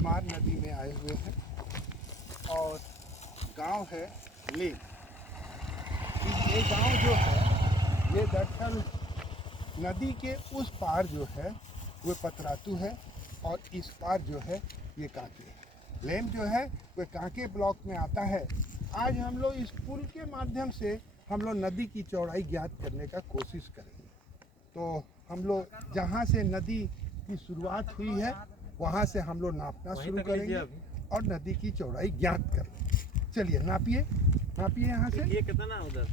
जुमार नदी में आए हुए हैं और गांव है लेन। ये गांव जो है ये दरअसल नदी के उस पार जो है वो पतरातू है और इस पार जो है ये कांके है। लेम जो है वो कांके ब्लॉक में आता है। आज हम लोग इस पुल के माध्यम से हम लोग नदी की चौड़ाई ज्ञात करने का कोशिश करेंगे। तो हम लोग जहाँ से नदी की शुरुआत हुई है वहाँ से हम लोग नापना शुरू करेंगे और नदी की चौड़ाई ज्ञात करेंगे। चलिए नापिए यहाँ से। ये कितना उधर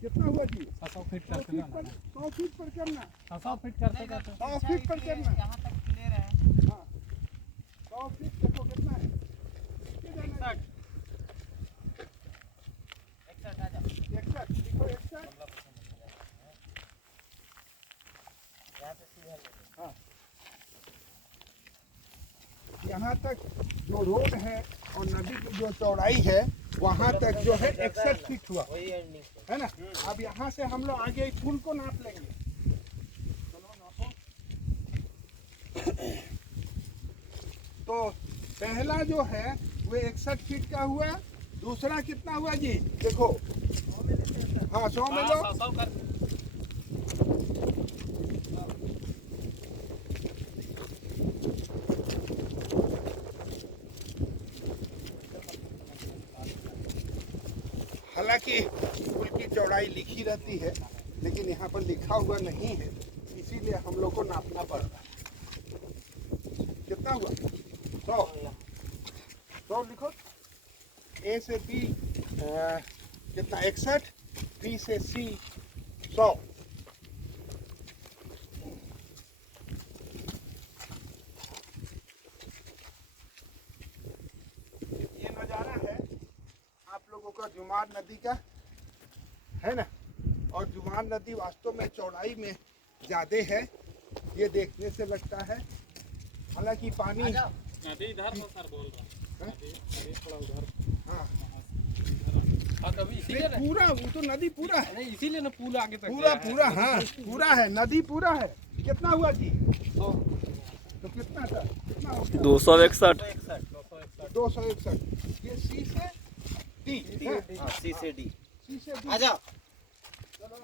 कितना हुआ जी? 100 फीट करते 100 फीट पर करना, 100 फीट करते 100 फीट पर करना। यहाँ तक क्लियर है। हाँ 100 फीट देखो कितना है? 61 आ जाओ। 61 देखो 61। यहाँ से सीधा ले लो। हाँ यहाँ तक जो रोड है और नदी की जो चौड़ाई है वहाँ तक जो है 61 फीट हुआ वही एंडिंग है ना। अब यहाँ से हम लोग आगे पुल को नाप लेंगे। चलो नापो। तो पहला जो है वो 61 फीट का हुआ। दूसरा कितना हुआ जी? देखो हाँ 100 में लो। 100 कर। हालांकि पुल की चौड़ाई लिखी रहती है लेकिन यहाँ पर लिखा हुआ नहीं है, इसीलिए हम लोग को नापना पड़ रहा है। कितना हुआ? 100 लिखो। ए से बी कितना? 61। बी से सी 100। ये नज़ारा है आप लोगों का जुमार नदी का, है ना। और जुमार नदी वास्तव में चौड़ाई में ज़्यादा है, ये देखने से लगता है। हालांकि पानी नदी इधर से सर बोल रहा है। नदी थोड़ा उधर। हाँ अभी इसीलिए ना पूरा वो तो नदी पूरा है। नहीं, इसीलिए ना पुल आगे तक पूरा हाँ पूरा है, नदी पूरा है। कितना हुआ जी? 100। तो कितना था? कितना हो गया? 261 261। ये सी से डी है? हाँ, सी से डी। सी से डी। आ जाओ। चलो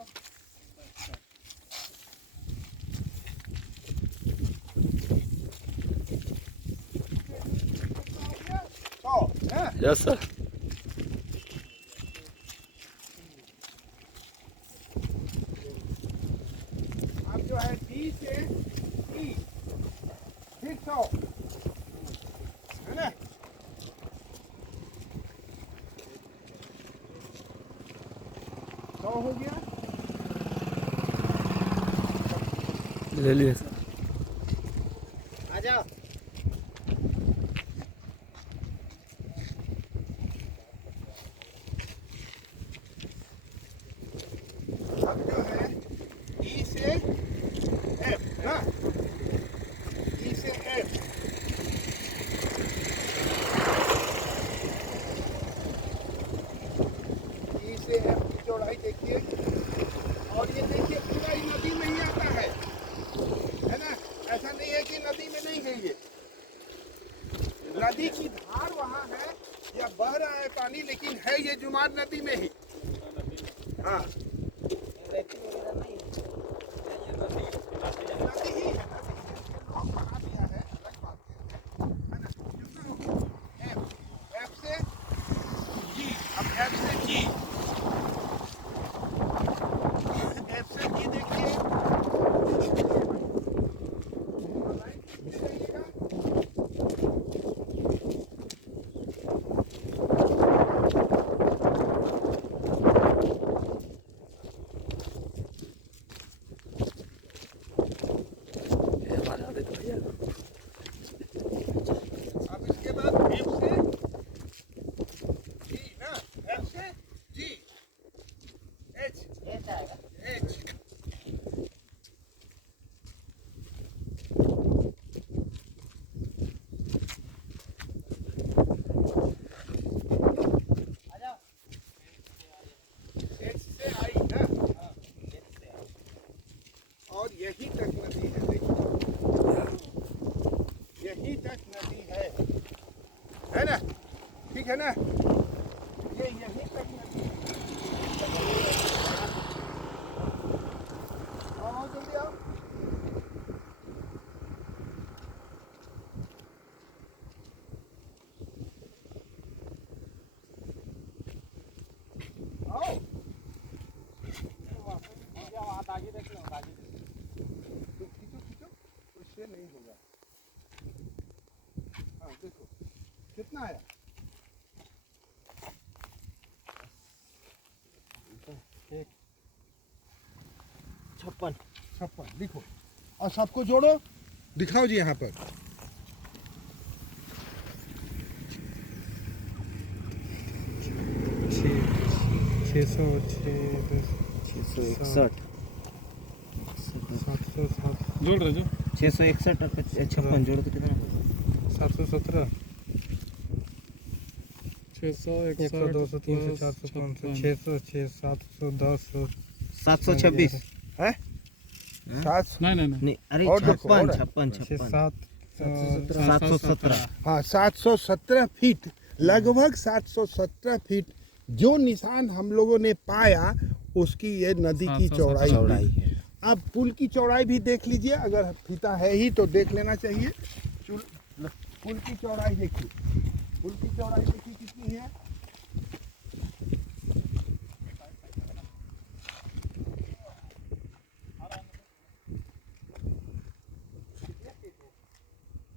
यस सर। अब जो है डी से ई फिर 100 है ना। 100 हो गया। ले लिए आ जाओ। अब जो है ई से एफ ना, ई से एफ। ई से एफ की चौड़ाई देखिए और ये देखिए पूरा ही नदी में ही आता है ना। ऐसा नहीं है कि नदी में नहीं है। ये नदी की धार वहाँ है या बह रहा है पानी, लेकिन है ये जुमार नदी में ही। हाँ रेती वगैरह नहीं है। नदी ही है, नदी लोग बना दिया है, अलग बात है ना। कितना हो गया? एफ से जी। अब एफ से जी, एफ से जी देखिए। यहीं तक नदी है ना? ठीक है ना? ये यहीं तक नदी है। आओ जल्दी आओ। आओ। वहाँ दागी देख लो, दागी तो खींचो, उससे नहीं होगा। हाँ देखो कितना आया? 56 लिखो और सबको जोड़ो, दिखाओ जी यहाँ पर। छः सौ 661 जोड़ रहे जो 661 और 56 जोड़ के कितना? 717 600 100 200 300 400 500 600 6 710 726 है? सात नहीं, अरे और देखो, 56 717 हाँ 717 फीट, लगभग 717 फीट जो निशान हम लोगों ने पाया उसकी ये नदी की चौड़ाई है। अब पुल की चौड़ाई भी देख लीजिए, अगर फीता है ही तो देख लेना चाहिए। पुल की चौड़ाई देखिए, पुल की चौड़ाई देखिए कितनी है।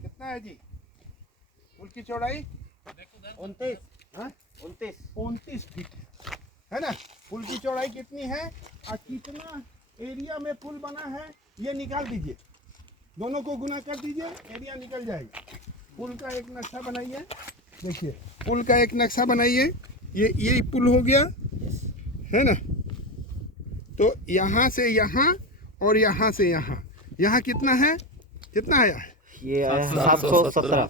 कितना है जी पुल की चौड़ाई? 29 हाँ? 29 फीट है ना? पुल की चौड़ाई कितनी है और कितना एरिया में पुल बना है ये निकाल दीजिए, दोनों को गुना कर दीजिए, एरिया निकल जाएगा। पुल का एक नक्शा बनाइए, देखिए पुल का एक नक्शा बनाइए। ये पुल हो गया है ना? तो यहाँ से यहाँ और यहाँ से यहाँ, यहाँ कितना है, कितना आया है? ये आया 717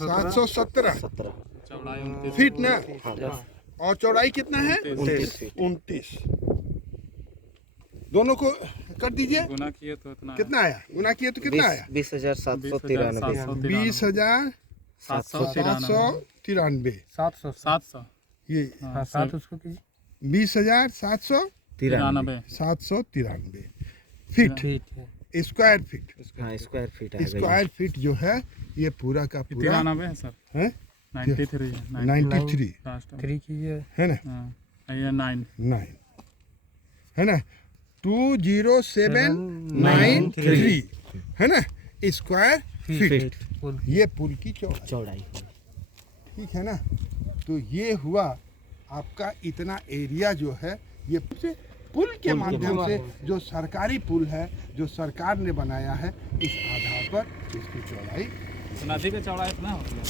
717 चौड़ाई 29 फीट ना? हाँ और चौड़ाई कितना है? 29। दोनों को कर दीजिए, गुना किए तो इतना कितना आया? गुना किए तो कितना आया? 20,793 20,793 700 ये हाँ 7 उसको कीजिए 20,793 फीट, ठीक है स्क्वायर फीट। हाँ स्क्वायर फीट है। स्क्वायर फीट जो है ये पूरा का पूरा 93 है सर, है 93 है 93 लास्ट 3 कीजिए है ना? हाँ ये 9 9 है ना? 20793 है ना स्क्वायर फीट। ये पुल की चौड़ाई, ठीक है ना? तो ये हुआ आपका इतना एरिया जो है ये पुल के माध्यम से जो सरकारी पुल है, जो सरकार ने बनाया है, इस आधार पर इसकी चौड़ाई नदी का चौड़ाई इतना होती है।